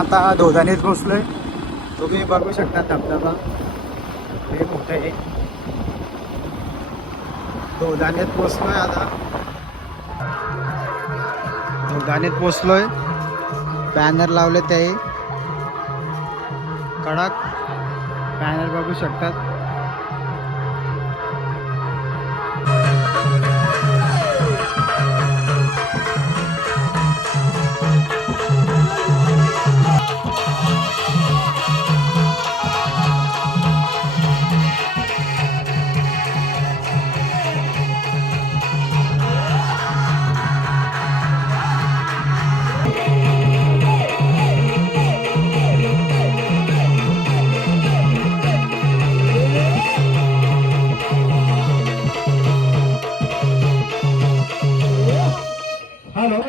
आता धोदानेत पोचलोय. तुम्ही बघू शकता धबधबा हे मोठं आहे. धोदानेत पोचलोय आता. धोदानेत पोचलोय. बॅनर लावले ते कडक बॅनर बघू शकतात.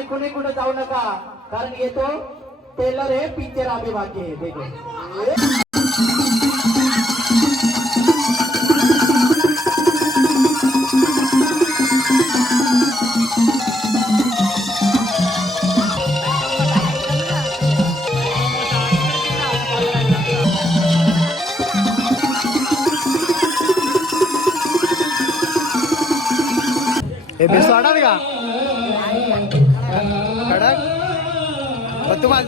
कोणी कुठे जाऊ नका कारण येतो टेलर है पिक्चर आगे बाकी है देखो. हे बेस वाटत का कडक मग तुम्हाला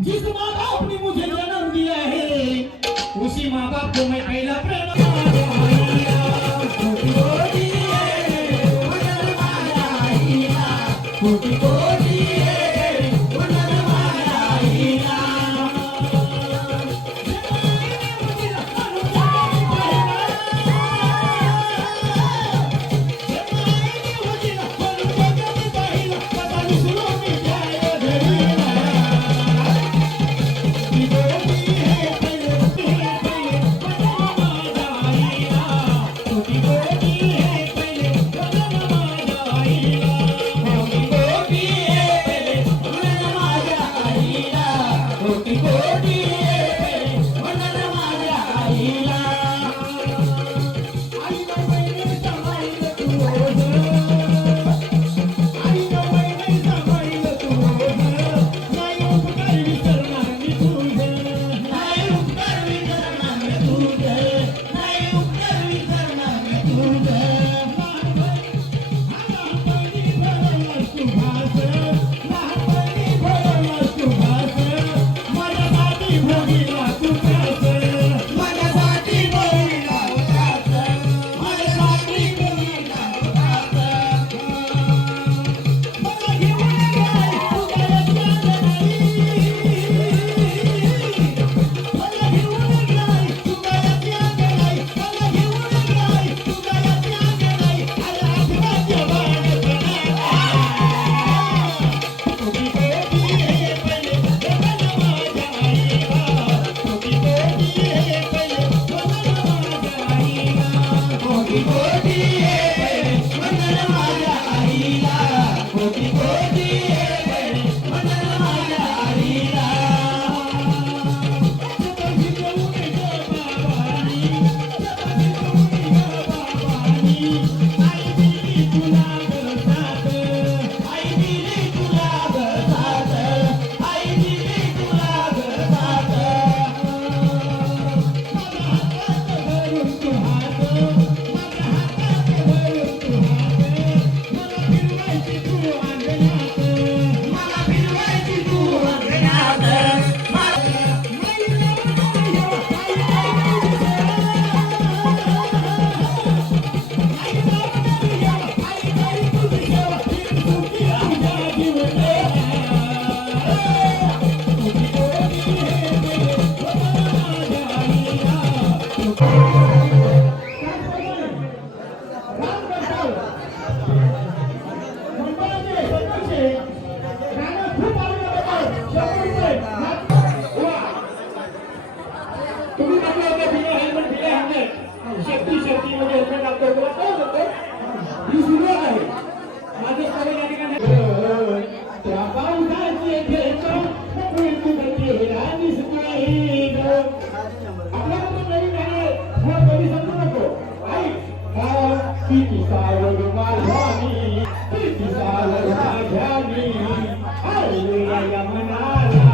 जिस माँ बाप ने मुझे जन्म दिया है उसी माँ बाप को मैं पहला प्रेम किती सावध माझ्यानी किती सावध माझ्यानी हरलेल्या या मनाला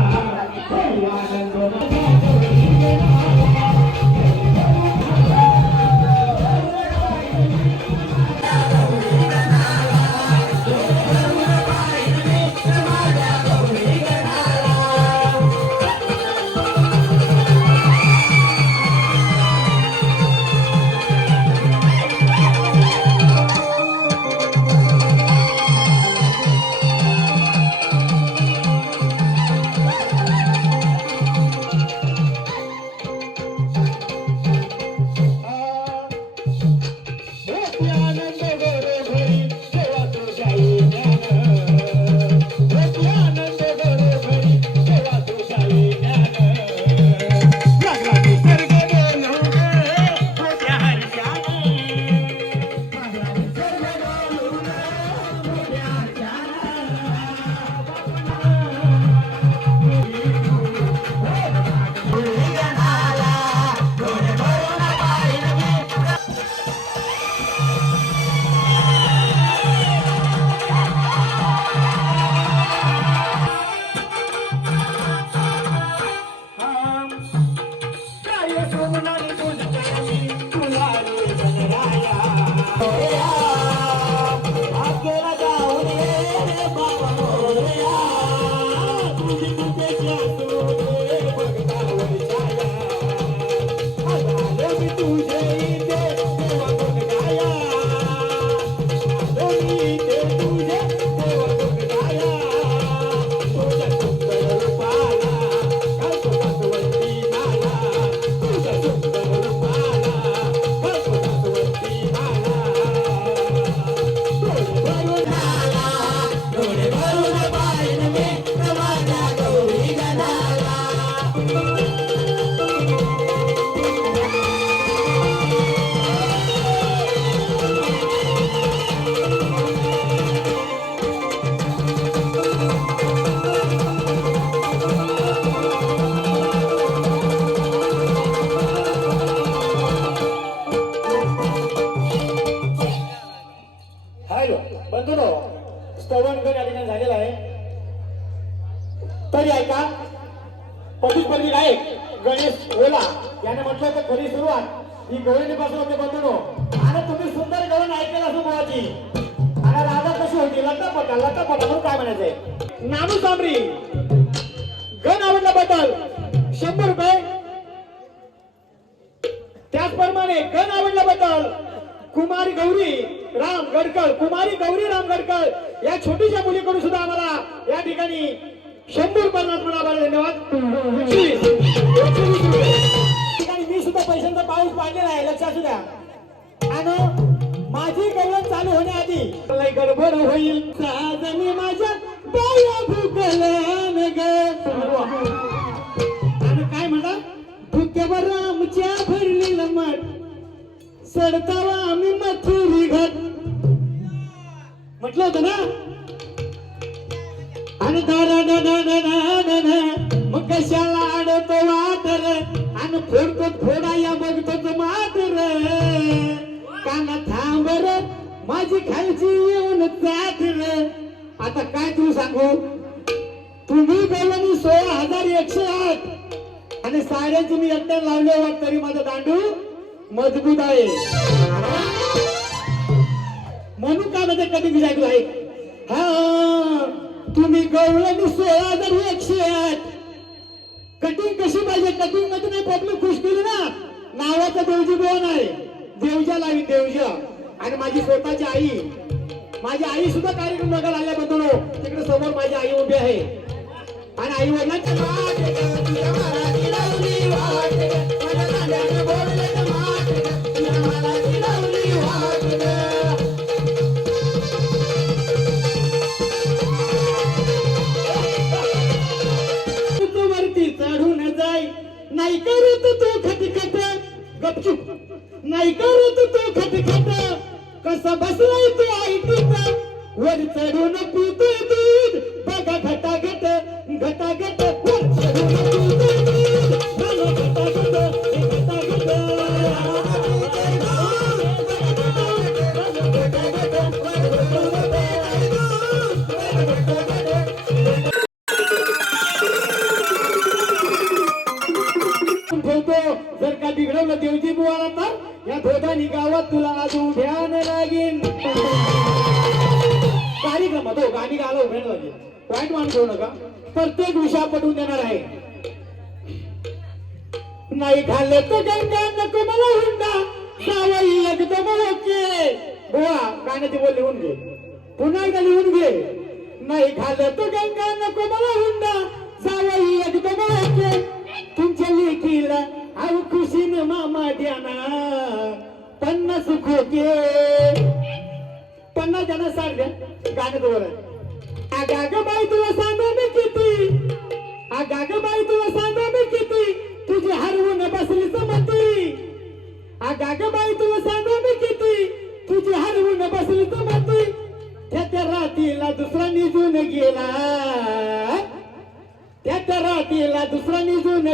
होईल आनंद बंधूनो स्तवनगड या ठिकाणी झालेला आहे. तरी ऐका पशुस्पर्धी गायक गणेश ओला याने म्हटलं तर खरी सुरुवात ही गवळणीपासून होते बंधूनो. आणि तुम्ही सुंदर गवळण ऐकलं असं मुळाची. आणि राधा कशी होती लटापटा म्हणून काय म्हणायचंय नानू सांबरी गण आवडल्याबद्दल 100 रुपये. त्याचप्रमाणे गण आवडल्याबद्दल कुमारी गौरी राम गडकळ या छोटीशा मुलीकडून सुद्धा आम्हाला या ठिकाणी 100 रुपये धन्यवाद. ठिकाणी मी सुद्धा पैशांचा पाऊस पाडलेला आहे लक्षात असू द्या. आणि माझी गवळण चालू होण्याआधी लय गडबड होईल साजनी माझ्या बाया भुकलन ग. आणि काय म्हणा भुक्यावर आमच्या भरलेलं मठ सडतावा आम्ही मथुरी घट म्हटलं होतं ना. आणि मग कशाला आडतो वाटर आणि फोडा या बघतो माटर काना थांबर माझी खालची येऊन चाटर. आता काय तू सांगू तुम्ही गवळणी 16,108 आणि साड्यांची मी एकट्या लावल्यावर तरी माझं दांडू मजबूत आहे. म्हणून का म्हणजे कधी विचारलं आहे हा तुम्ही गवळणी 16,108 कटिंग कशी पाहिजे कटिंग मध्ये नाही प्रॉब्लेम खुश केली ना. नावाचा देवजी बोन आहे देवजा लावी देवजा. आणि माझी स्वतःची आई सुद्धा कार्यक्रम बघायला आल्या बंधूनो. तिकडे समोर माझी आई उभी आहे. आणि आई वडिलांच्या वरती चढून जाई नाही करत तो खटखट गपचूप नाही करत तो खटखट कसा बसलाय तो ऐकूचा वर चढून पितोय दूध बघा घटाघट घटाघट वर चढून पितोय दूध बघा घटाघट घटाघट गावात तुला आज उभ्यान लागेन. कार्यक्रमात हो गाणी गायला उभ्यान लागेल. पॉइंट मान घेऊ नका. प्रत्येक विषय पटवून देणार आहे. नाही खाल्लं तर गंगा नको मला हुंडा जावई एकदम ओके. गोवा गाण्याचे बोल लिहून घे. पुन्हा एकदा लिहून घे. नाही खाल्लं तर गंगा नको मला हुंडा जावई एकदम ओके. तुमच्या लेखीला आव खुशीन मामा द्याना 50 खोके. 50 जण सांग द्या. गाणं दोर आगाग बाई तुला सांगा मी किती. आगाग बाई तुला सांगा मी किती. तुझी हरवून बसली समती. आगाग बाई तुला सांगा मी किती. तुझी हरवून बसली समती. त्या रात्रीला दुसरा निजून गेला. त्या रात्रीला दुसरा निजून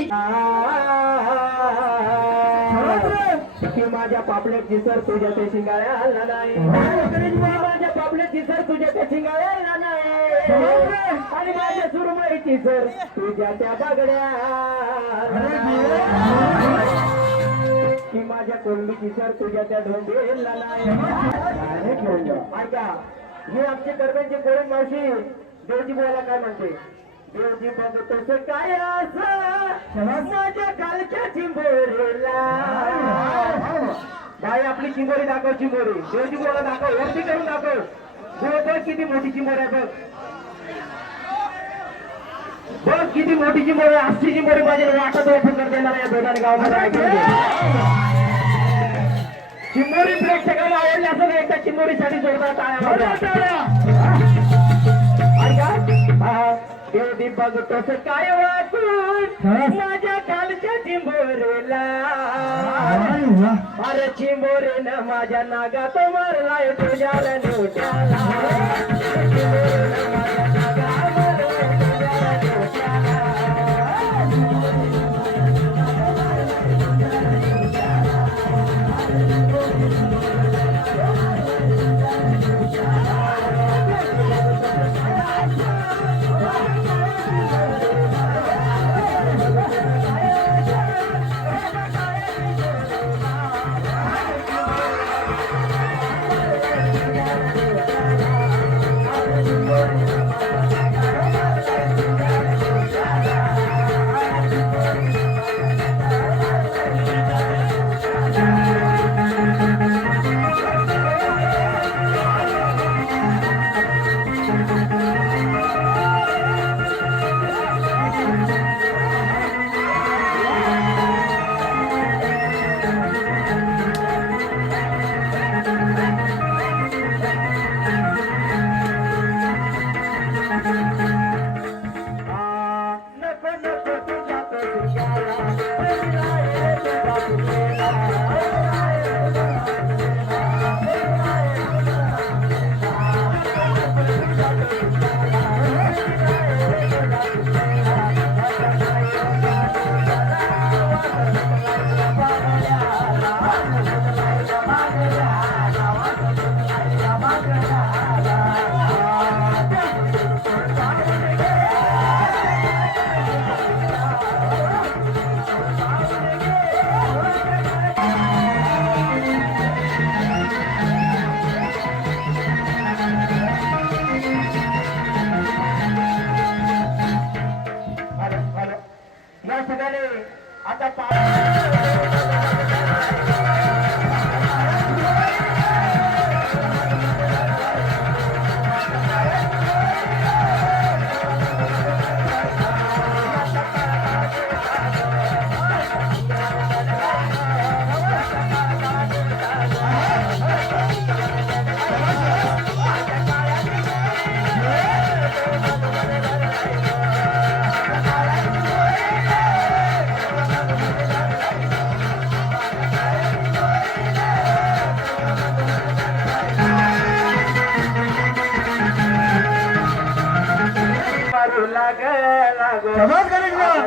की माझ्या पापल्याची सर तुझ्या ते शिंगाळ्या आला नाही. माझ्या पापल्याची सर तुझ्या त्या शिंगाळ्या आला नाही. आणि माझ्या सुरमईची सर तुझ्या त्या बागड्या. की माझ्या कोंबडीची सर तुझ्या त्या ढोंबेला नाही. ऐका हे आमचे कर्मांचे कोळी मावशी देवजी बोला काय म्हणते. देवजी बघतोस काय असं माझ्या कालच्या चिंबोरीला. बाई आपली चिंबोरी दाखव. चिंबोरी देवजी बोला दाखव. वरती करून दाखव. बघ किती मोठी चिंबोरी आहे. बघ किती मोठी चिंबोरी. अशी चिंबोरी माझ्या वाटत ओपन कर देणार या दोघांनी गावामध्ये. चिंबोरी प्रेक्षकांना आवडली असं एकदा चिंबोरीसाठी जोरदार टाळ्या. देवदी बघतोस काय वाचून माझ्या कालच्या चिंबोरीला. अरे चिंबोरीनं माझ्या नागात मारलाय तुझ्या नोट्याला. चिंबोरीनं माझ्या नागात मारलाय तुझ्या नोट्याला.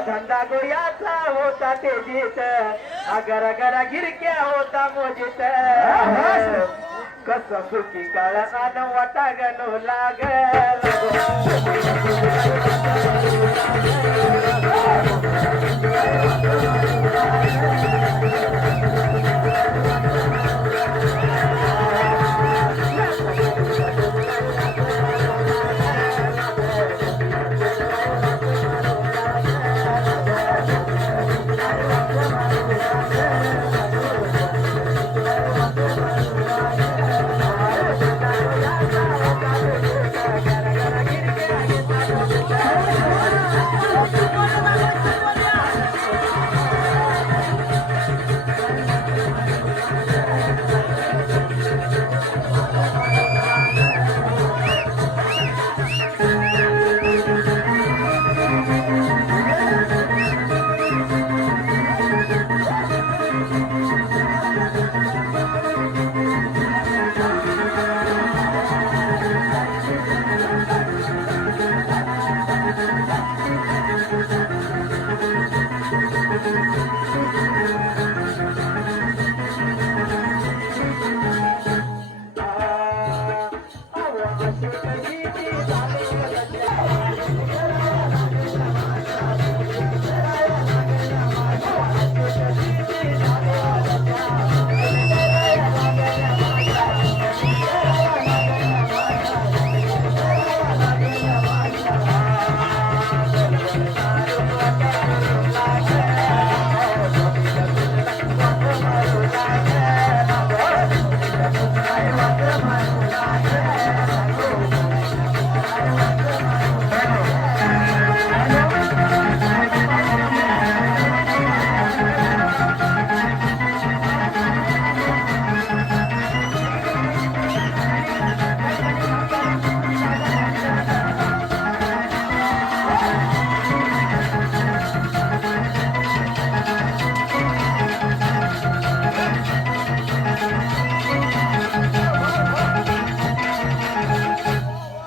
धंदा गोयाचा होता तेजीत. अगर अगर गिरक्या होता मोजीत. कस सुखी काळान वाटा गणू लागल.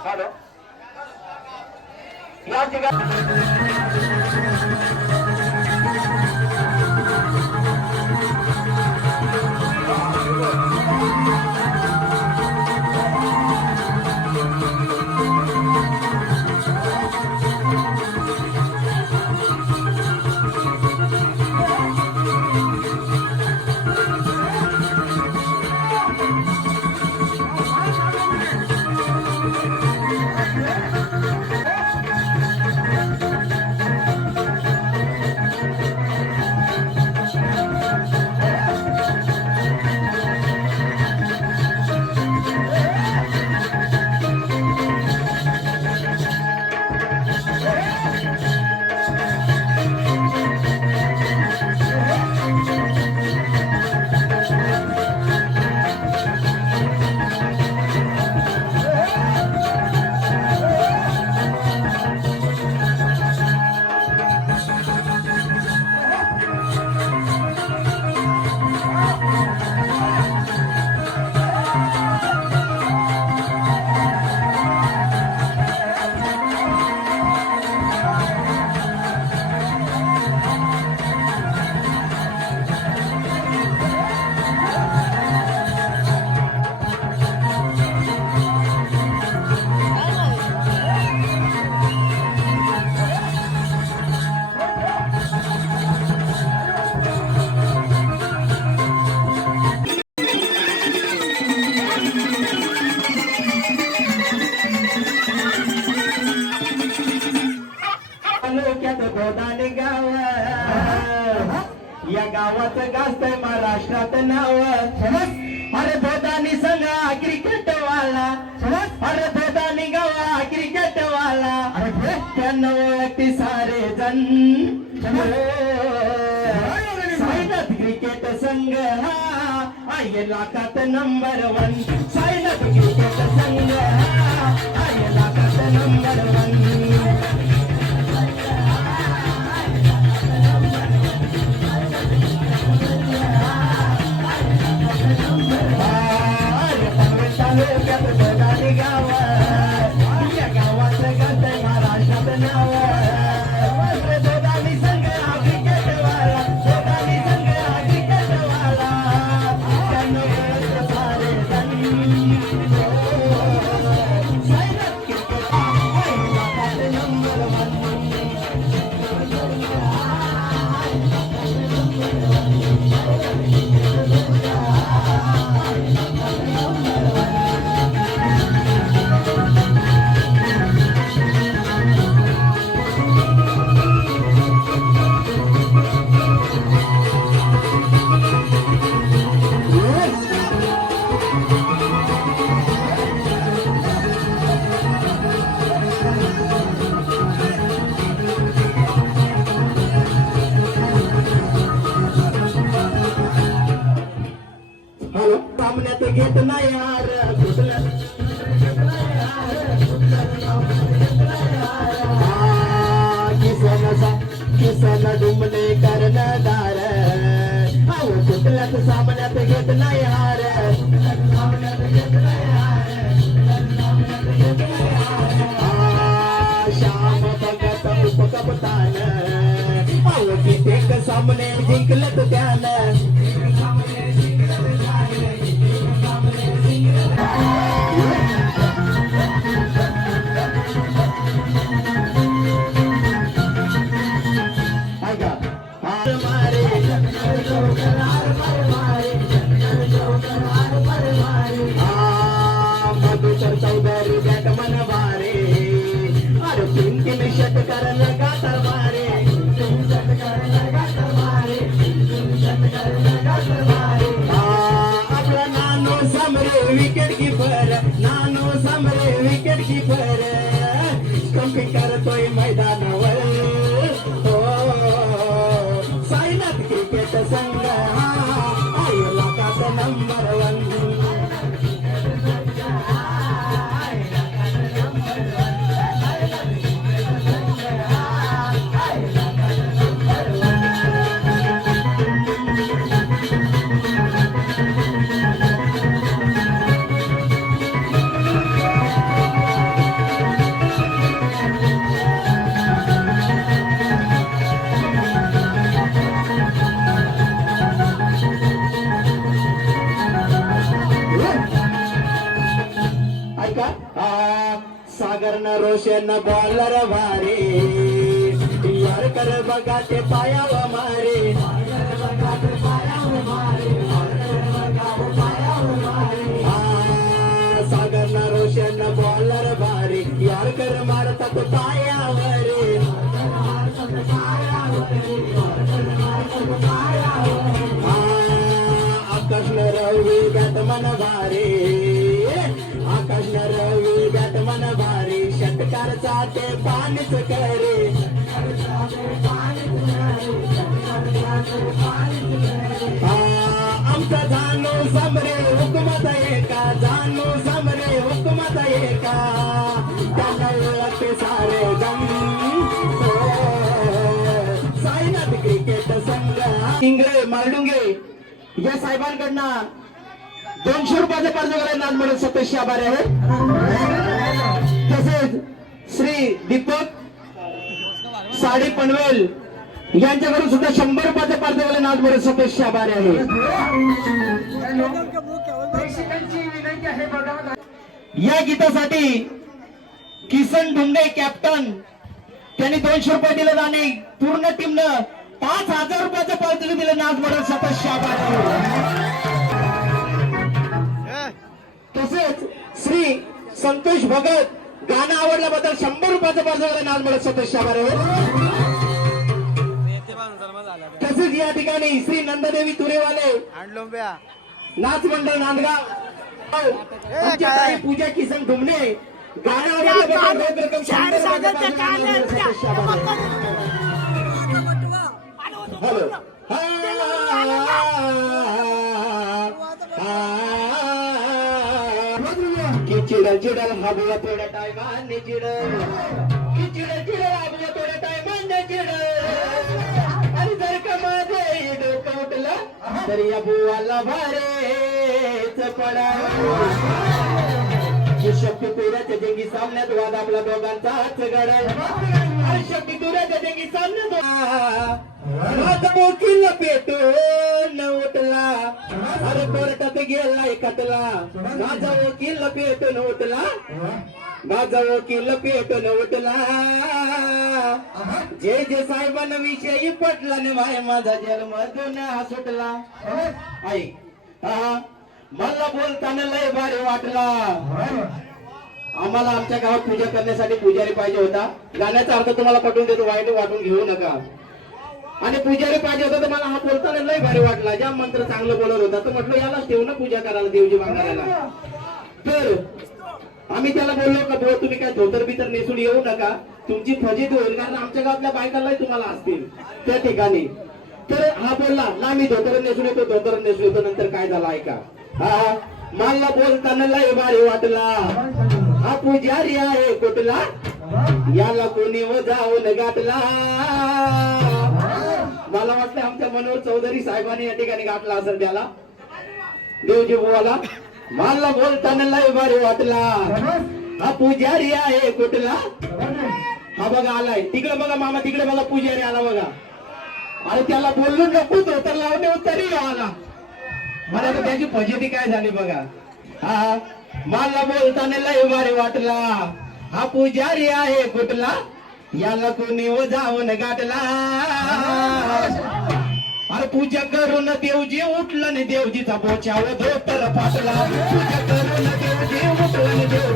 हॅलो या ठिकाणी तालुक्यात गोदाणे गाव या गावाचं गाजतंय महाराष्ट्रात नाव अरे भोदानी संघा क्रिकेट वाला अरे भोदानी गावा क्रिकेट वाला त्यांना ओळखते सारे जण सायनाथ क्रिकेट संघ हा आहे लाखात नंबर 1 सायनाथ क्रिकेट संघ हा आहे लाखात नंबर 1 तालुक्यात गोदाणे गाव या गावाचं गाजतंय महाराष्ट्रात नाव गोदाणी संघ हा क्रिकेट वाला गोदाणी संघ हा क्रिकेट वाला त्यांना ओळखतं सारे जण सायनाथ क्रिकेट लाखात नंबर 1 सामन्यात घेत नाही हार किसन डुंबले कर्णधार कुठल्याच सामन्यात घेत नाही हार श्याम भगत उपकप्तान कित्येक सामने जिंकलं त्यानं तर चौधरी बॅट मन भारे अरे तीन षटकार लगातार मारे आपला नानो समरे विकेट कीपर नानो समरे विकेट कीपर कंपी करतोय मैदानावर हो साईनाथ क्रिकेट संघ इलाकाचा नंबर 1 ऐका सागर न रोशन बॉलर भारे यार कर बघा ते पायावर मारे सागर न रोशन बॉलर भारे यार कर मारतात पायावर आकाश न रवी बॅट मन भारे आकाश न रवी बॅट मन भारी षटकारचा ते पाणीच करे आमचा जाणू समरे हुकमत एका जाणू समरे हुकमत एका त्यांना ओळखते सारे जण साईनाथ क्रिकेट संघ इंगळे मालडुंगे या साहेबांकडनं 200 रुपयाचे कर्ज करायला नाद म्हणून सतेश आभारी आहे तसेच श्री दीपक साडी पनवेल यांच्याकडून सुद्धा 100 रुपयाचे कर्ज करायला नाद म्हणून सतेश आभारी आहे या गीतासाठी किसन ढुंगे कॅप्टन त्यांनी 200 रुपये दिले आणि पूर्ण टीमनं 5000 रुपयाचे पारितोषिक दिले नाद म्हणून सतेश आभारी आहे तसेच श्री संतोष भगत गाणं आवडल्याबद्दल 100 रुपयाचं कर्ज नाद म्हणत सतेश आभारी तसेच या ठिकाणी श्री नंददेवी तुरेवाले नाच मंडळ नांदगाव आमच्या ताई पूजा किसन धुमणे गाणं आवडल्याबद्दल रोख रक्कम 100 रुपयाचं कर्ज नाद म्हणत सतेश आभारी हॅलो चिडल चिडल हबुआ थोड्या टायमाने चिडल चिडल चिडल हबुआ थोड्या टायमाने चिडल आणि जर का माझे डोकं उठलं तर या बुवाला भारेच पडा शक्ती तुऱ्याच्या जंगी सामन्यात वाद आपला दोघांचाच घडल शक्ती तुऱ्याच्या जंगी सामन्यात माझा वकील पेटून उठला अरे कोर्टात गेलाय कटला माझा वकील पेटून उठला माझा वकील पेटून उठला जे जे साहेबांविषयी पटला ने माय माझा जेलमधून सुटला ऐक मला बोलताना लय भारी वाटला आम्हाला आमच्या गावात पूजा करण्यासाठी पुजारी पाहिजे होता गाण्याचा अर्थ तुम्हाला पटवून देतो वाईट वाटून घेऊ नका आणि पुजारी पाहिजे होता तर मला हा बोलताना लय भारी वाटला ज्या मंत्र चांगलं बोलत होता तर म्हटलं यालाच ठेवू ना पूजा करायला देवजी बांधायला तर आम्ही त्याला बोललो का भाऊ तुम्ही काय धोतर बितर नेसून येऊ नका तुमची फजिती होईल कारण आमच्या गावातल्या बायकांनाही तुम्हाला असतील त्या ठिकाणी तर हा बोलला ना मी धोतर नेसून येतो नंतर काय झालं ऐका हा मला बोलताना लय भारी वाटला हा पुजारी आहे कुठला याला कोणी जाऊन गाठला मला वाटलं आमच्या मनोहर चौधरी साहेबांनी या ठिकाणी गाठला असेल त्याला देवजी बुवाला मला बोलताना लय भारी वाटला हा पुजारी आहे कुठला हा बघा आलाय तिकडे बघा मामा तिकडे बघा पुजारी आला बघा अरे त्याला बोललो नको धोतर लावणे तरी आला मला तर त्याची फजिती काय झाली बघा हा मला बोलताना लय भारी वाटला हा पुजारी आहे कुठला याला कोणी जाऊन गाठला अरे पूजा करून देवजी उठलं आणि देवजीचा बोचावर धोतर फाटला पूजा करून देवजी उठलं आणि देवजी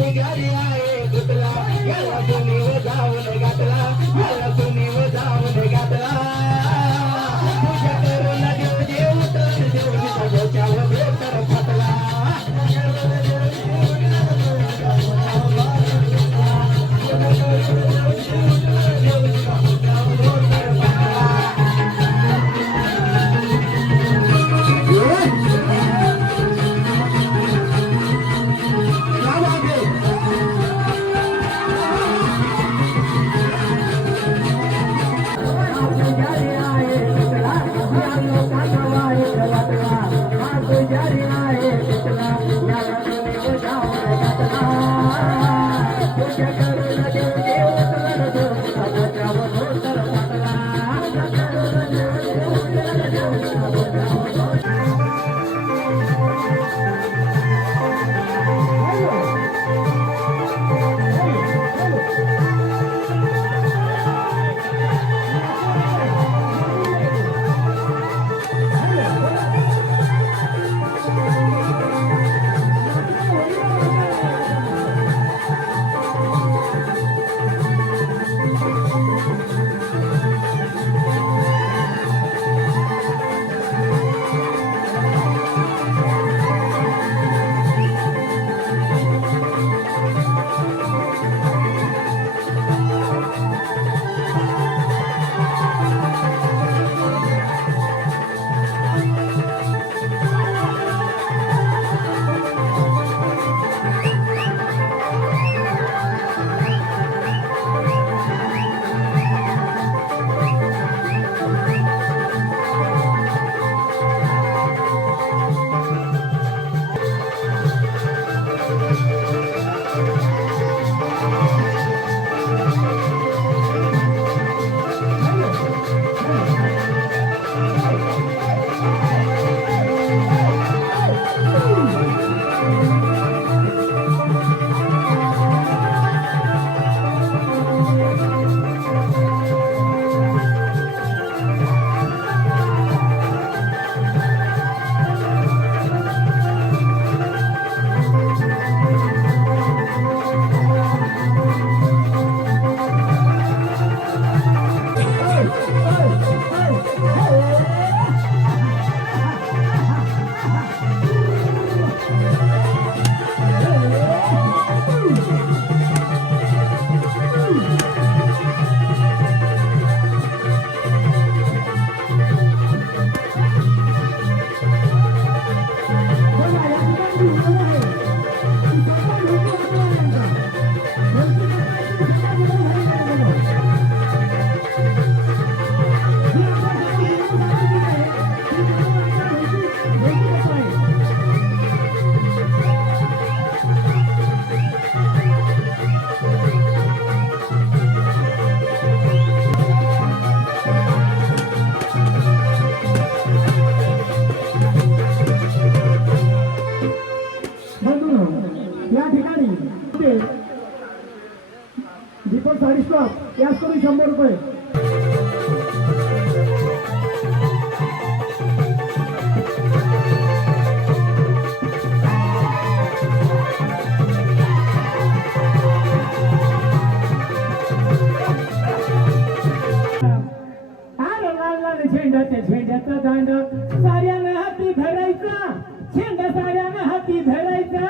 पुजारी आहे तुटला याला तुम्ही जाऊन घातला याला तुम्ही जाऊन घातला पूजा करून देव देव तर देव सगळ्यावर तर फाटला दीपक साडी स्टॉप याच करून 100 रुपये. झेंड्याच्या झेंड्याचा दांड साऱ्यानं हाती धरायचा झेंडा साऱ्यानं हाती धरायचा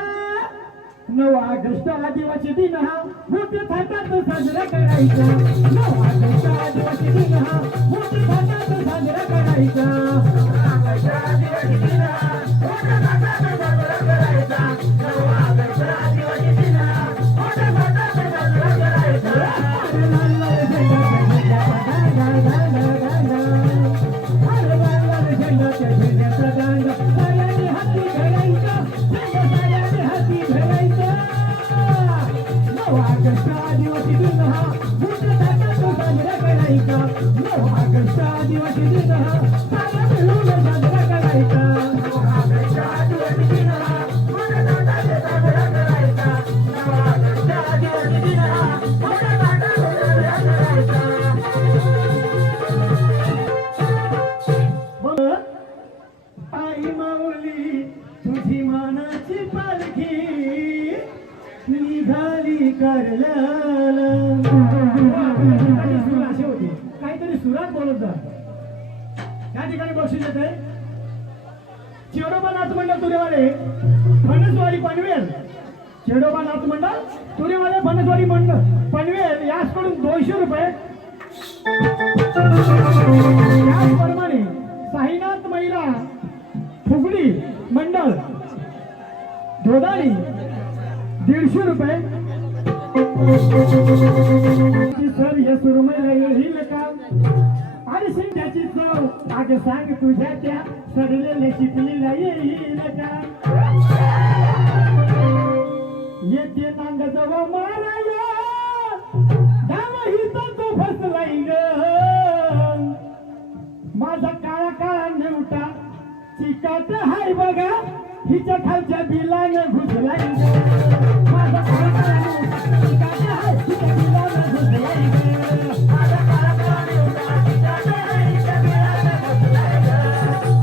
9 ऑगस्ट आदिवासी दिन हा मोठ्या थाटात साजरा करायचा 9 ऑगस्ट आदिवासी दिन हा मोठ्या थाटात साजरा करायचा 9 ऑगस्ट आदिवासी दिन हा मोठ्या थाटात साजरा करायचा 9 ऑगस्ट आदिवासी दिन हा मोठ्या थाटात साजरा करायचा झेंड्याच्या झेंड्याचा दांड साऱ्याने हाती धरायचा झेंडा साऱ्याने हाती धरायचा 9 ऑगस्ट आदिवासी दिन हा मोठ्या थाटात साजरा करायचा 9 ऑगस्ट आदिवासी दिन हा साऱ्या मिळून साजरा करायचा 9 ऑगस्ट आदिवासी दिन हा मोठ्या थाटात साजरा करायचा 9 ऑगस्ट आदिवासी दिन हा मोठ्या थाटात साजरा करायचा. आई माऊली तुझी मानाची पालखी निघ सूर असे होते काहीतरी सुरात बोलत जा. या ठिकाणी बक्षीस येते चेडोबा नाथ मंडळ तुरेवाले फणसवाडी पनवेल. चेडोबा नाथ मंडळ तुरेवाले फणसवाडी पनवेल याचकडून 200 रुपये. त्याचप्रमाणे साईनाथ महिला फुगडी मंडळ धोदाणी 150 रुपये. सर या सुरमई येईल का आणि शिंद्याची चव आग सांग तुझ्या त्या सडलेल्या शिकलीला येईल का. येते नांग जव माराया दामही तो फसलाय ग. माझा काळा काळा नेवटा चिकाट हाय बघा हिच्या खालच्या बिलानं घुसलाय ग. माझा काळा काळा नेवटा चिकाट हाय हिच्या बिलानं घुसलाय ग. माझा काळा काळा नेवटा चिकाट हाय हिच्या बिलानं घुसलाय ग.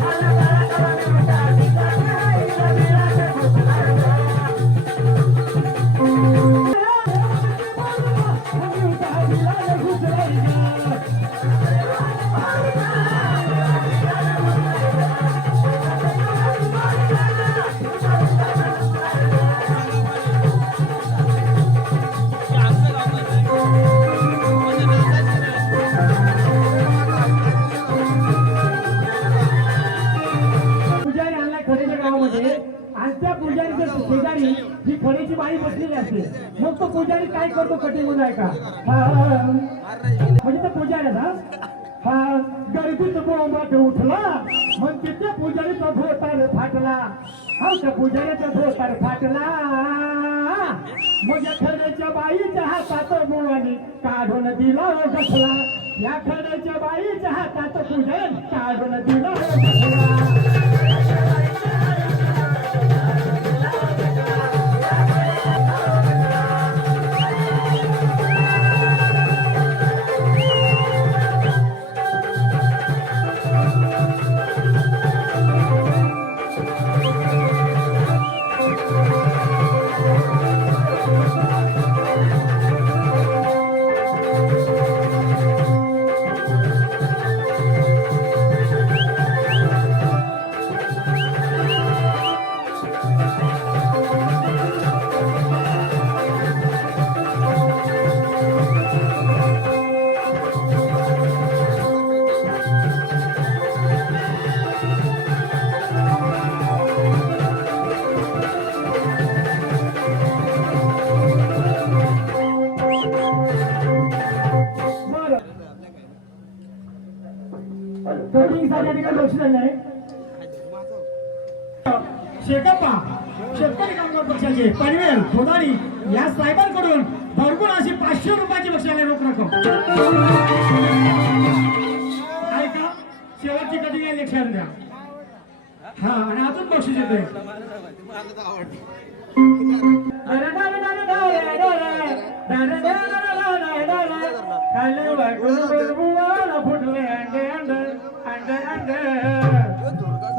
माझा काळा काळा नेवटा चिकाट हाय हिच्या बिलानं घुसलाय ग. पुजारी आणलाय खरेच्या गावामध्ये आणि त्या पुजारीच्या शेजारी ही खरेची बाई बसलेली असते. मग तो पुजारी काय करतो कटिंग आहे का म्हणजे तो पुजाऱ्याचा हा गर्दीत बोंबाट उठला मग तिथे पुजारीचा धोतार फाटला. हा त्या पुजाऱ्याचा धोतार फाटला. मग या खड्याच्या बाईच्या हातात मुळाने काढून दिला घसला. या खड्याच्या बाईच्या हातात पुजारी काढून दिला घसला. शेकापा शेतकरी कामगार पक्षाचे पनवेल धोदाणी या साहेबांकडून भरपूर अशी 500 रुपयाची बक्षिसाला रोख रक्कम. ऐका शेवटची कधी काय लक्षात द्या. हा आणि अजून बक्षीस येते.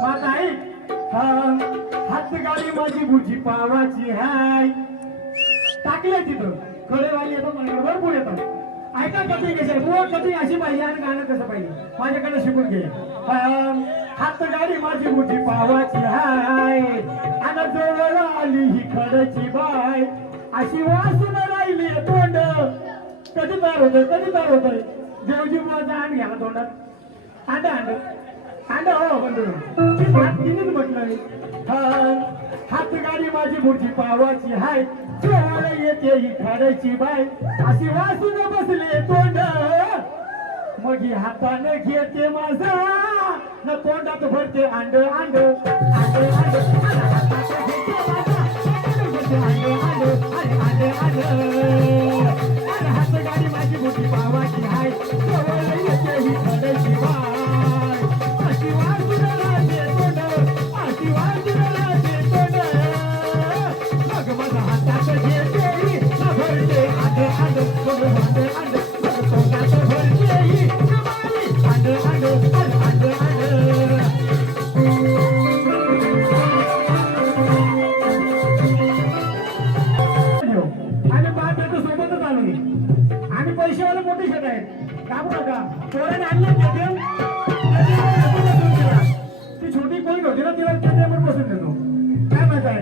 माझा ऐक हात गाडी माझी बुजी पावाची हाय टाकले तिथं खडेवाली येतो भरपूर येतात. ऐका कधी कसे बुवा कधी अशी पाहिजे आणि गाणं कसं पाहिजे माझ्याकडे शिकून घे. हात गाडी माझी बुजी पावाची हाय आणि जवळ आली ही खडची बाय अशी वासून राहिली तोंड. कधी तयार होतोय देवजी बुवाचा आण घ्या तोंडात अंड हो बंधू तिनेच म्हटलं हात गाडी माझी बुजी पावाची हाय जवळ येते ही खडची बाय अशी वासून बसले तोंड. मग हाताने घेते माझा न तोंडात भरते अंड हातात घेते हात गाडी माझी बुजी पावाची हाय जवळ येते ही खडची बाय अशी वासून राहते तोंड मग माझा हातात घेते भरते अंड तोंडात भरते अंड घाबरू नका पोराने आणले KTM. ती छोटी कोण होती ना तिला KTM वर बसून देतो. काय म्हणत आहे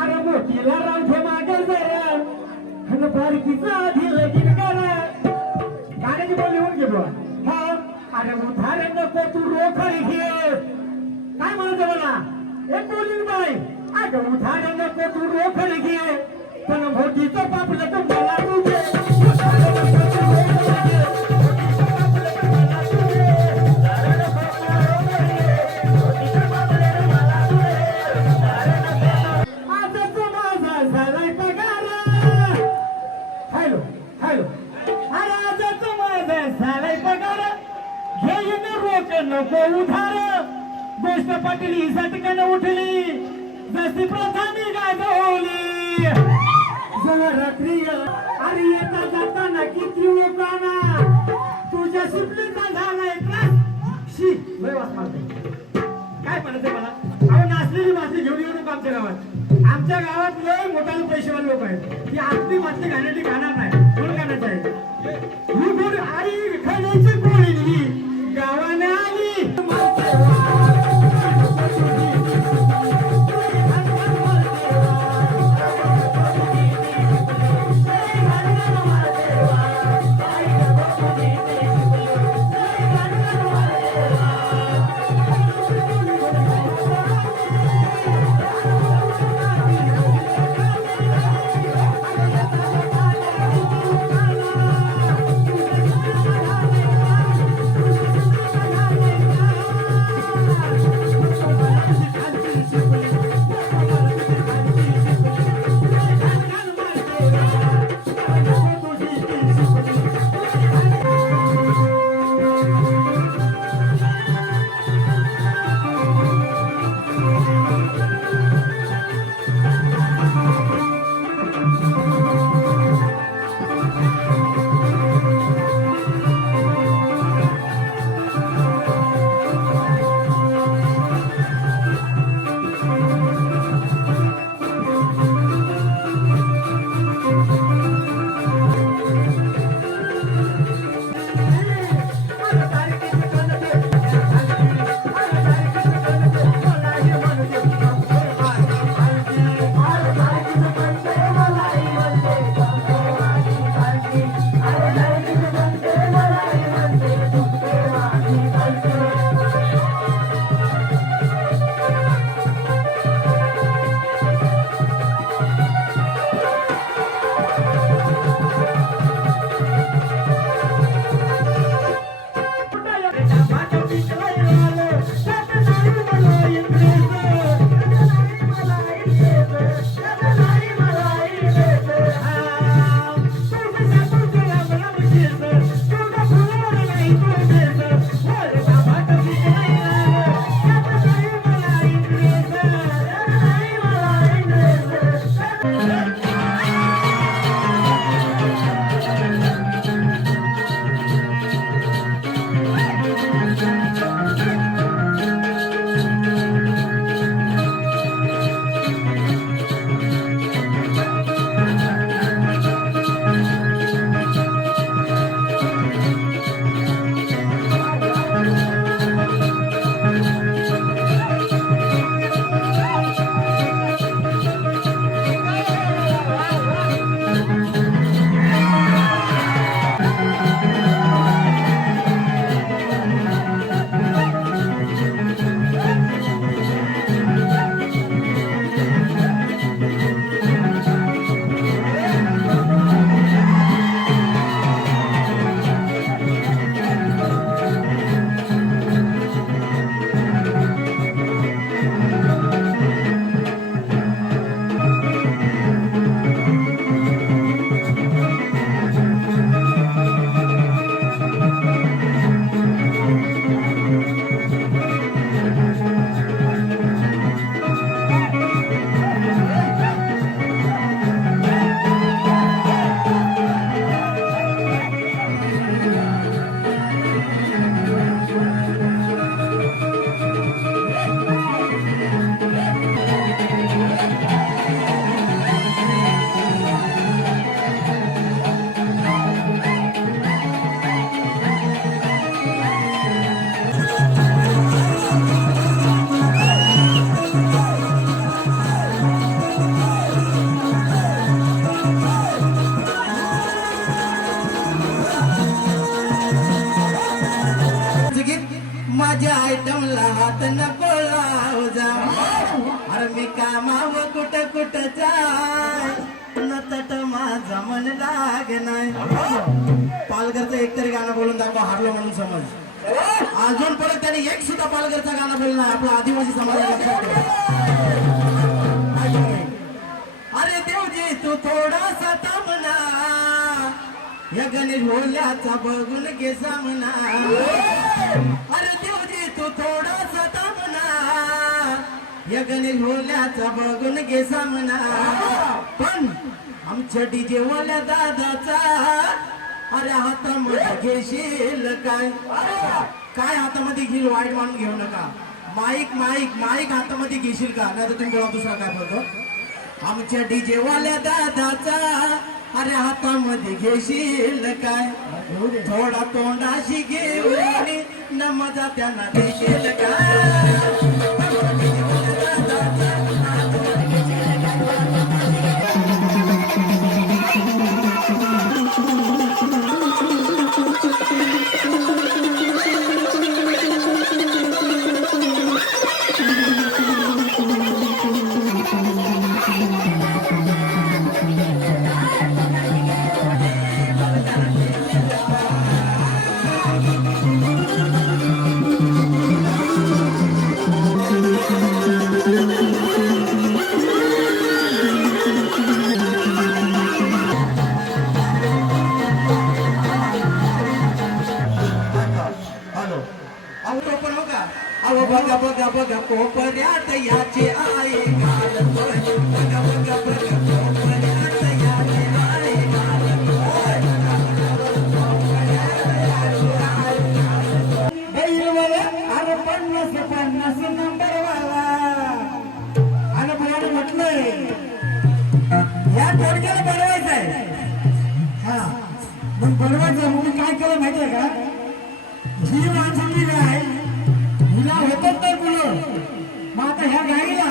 अरे मोठीला रावठे मागे जरा आणि बारकीचा आधी लगीन करा. गाण्याची बोल लिहून घेतो. हा अरे उधार नको तू रोखड घे. काय म्हणायचं मला एक बोलीन बाई अगं उधार नको तू रोखड घे पण मोठीचं पापलं तर मला तुझे. आजच माझा झालाय पगार. हॅलो हॅलो अरे आजच माझा झालाय पगार घेईन रोक नको उधार. गोष्ट पाटील ही झटकन उठली जशी प्रथा गाजवली. जेव्हा रात्री अरे येता जाताना किती लोकांना तुझ्या शिपलीचा झालाय त्रास. शी लय वास मारते. काय म्हणायचं मला अहो नाचलेली मासे घेऊन येऊ नको आमच्या गावात. आमच्या गावात लय मोठाले पैसेवाले लोक आहेत ती आपली मासे घाण्याची खाणार नाही म्हणून खाण्याचं आहे. ही गोड आई खाण्याची गोळी ही गावाने आली. कुठ कुठ जाय नतट माझा मन लाग नाही. पालघरचं एकतरी गाणं बोलून दाखवा हारलो म्हणून समज. अजून परत त्यांनी एक सुद्धा पालघरचा गाणं बोलला आपला आदिवासी समाजाचा. अरे देवजी तू थोडासा थांबना या गणेश बोलल्याचा बघून घे सामना. अरे देवजी तू थोडासा थांबना या गणेश बोलल्याचा बघून घे सामना. पण आमच्या डीजे वाल्या दादाचा अरे हातामध्ये घेशील काय काय हातामध्ये घेईल वाईट मानून घेऊ नका. माईक माईक माईक हातामध्ये घेशील का नाही तर तुम्ही बोला दुसरा काय बोलतो. आमच्या डीजे वाल्या दादाचा अरे हातामध्ये घेशील काय थोडा तोंडाशी घेऊन न मजा त्यांना देशील काय. बघा बघा बघा कोपऱ्यात याचे आहे घालतोय. बघा बघा बघा कोपऱ्यात याचे आहे घालतोय. बैलवाला अरे 50 नंबर वाला आणि मला म्हटलंय या तोडक्याला बनवायचं आहे. हा मग बनवायचं म्हणून काय केलं माहितीये का ही माणसाची गाय हिला होतच नाही मुलं. मग आता ह्या गाईला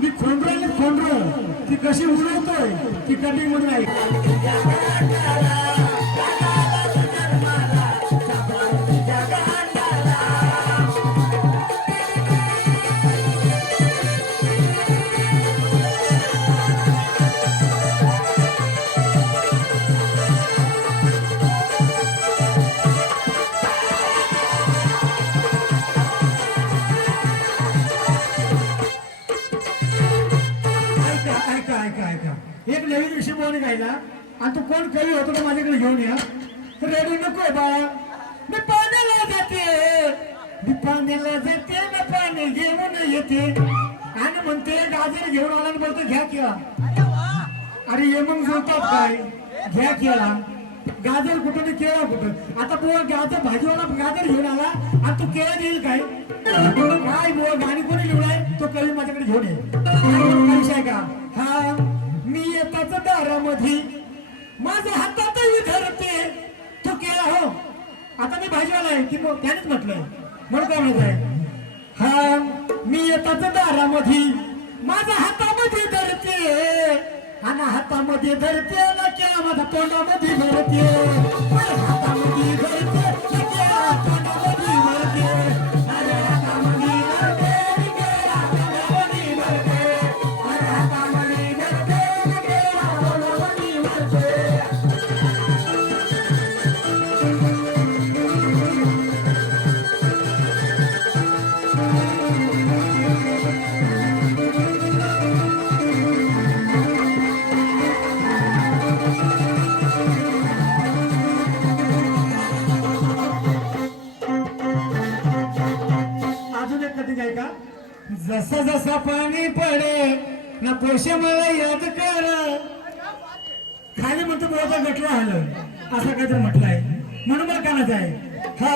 मी खोंडर ती कशी उडवतोय ती कटिंग मध्ये नाही. एक नवीन विषय बोलून गायला आणि तू कोण कवी होतो तो माझ्याकडे घेऊन या. तर रेडी नको बाळा मी पाण्याला जाते मी पाणी घेऊन येते आणि म्हणते गाजर घेऊन आला बोलतो घ्या किंवा अरे ये मग बोलतात काय घ्या केला गाजर कुठं केळा कुठं. आता बुवा गाजर भाजीवाला गाजर घेऊन आला आणि तू केळा देईल काय काय बुवा गाणी कोणी लिहलाय तो कवी माझ्याकडे घेऊन ये. आहे का हा मी येताच दारामध्ये माझ्या हातातही धरते तो केला हो. आता मी भाजीवाला आहे की त्यानेच म्हटलंय म्हणून काय म्हणत आहे. हा मी येताच दारामध्ये माझ्या हातामध्ये धरते आणि हातामध्ये धरते ना क्या माझ्या तोंडामध्ये धरते हातामध्ये धरते ना क्या तोंडामध्ये धरते अरे हातामध्ये धरते तोंडामध्ये धरते अरे हातामध्ये धरते तोंडामध्ये धरते. जसा जसा पाणी पडे ना पोषे मला याद कर खाली म्हणतो बोलता गटला आलं असं काहीतरी म्हटलंय म्हणून मला कानाचं आहे. हा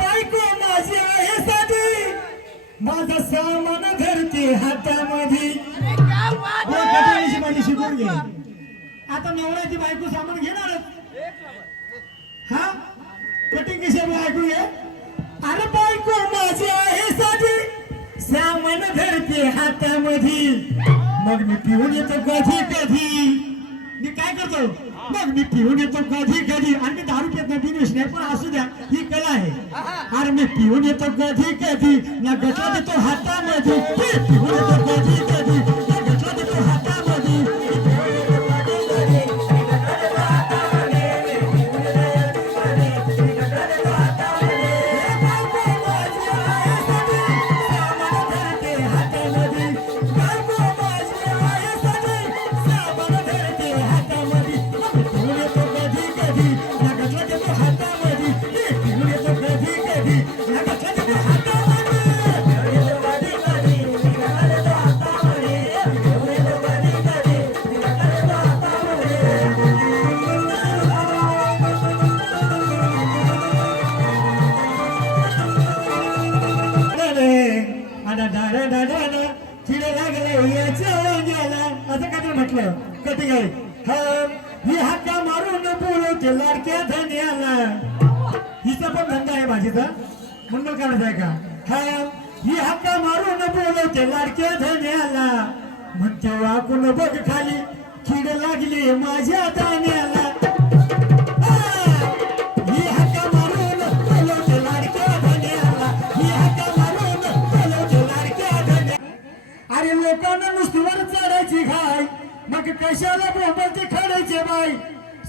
बायको माझी आहे साधी माझा सामान धरते हातामध्ये माझी शिकून घे. आता नवऱ्याची बायको सामान घेणारच हा कटिंग कशी ऐकून घे. अरे बायको माझी आहे साधी सामान धरते हातामध्ये मग मी पिऊन येतो कधी कधी. मी काय करतो मग मी पिऊन येतो कधी कधी आणि मी दारू पेत नाही बिनविष नाही पण असू द्या ही कला आहे. अरे मी पिऊन येतो कधी कधी ना गटला देतो हातामध्ये पिऊन येतो कधी कधी म्हटलं कटिंग आहे हा ही हाका मारून बोलवते लाडक्या धन्याला हिचा पण धंदा आहे भाजीचा मंगल काढायचा आहे का हा ही हाका मारून बोलवते लाडक्या धन्याला म्हणते वाकून बघ खाली किड लागली माझ्या दाण्याला ही हाका मारून बोलवते लाडक्या धन्याला ही हाका मारून बोलवते लाडक्या धन्या अरे लोकांना नुसतीवर चढायची घाई मग कशाला बोंबलते खडायचे बाई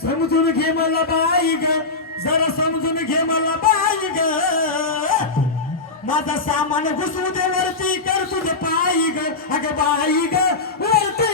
समजून घे मला बाई ग जरा समजून घे मला बाई ग माझा सामान घुसू दे वरती कर तुझे पायी ग अगं बाई ग वरती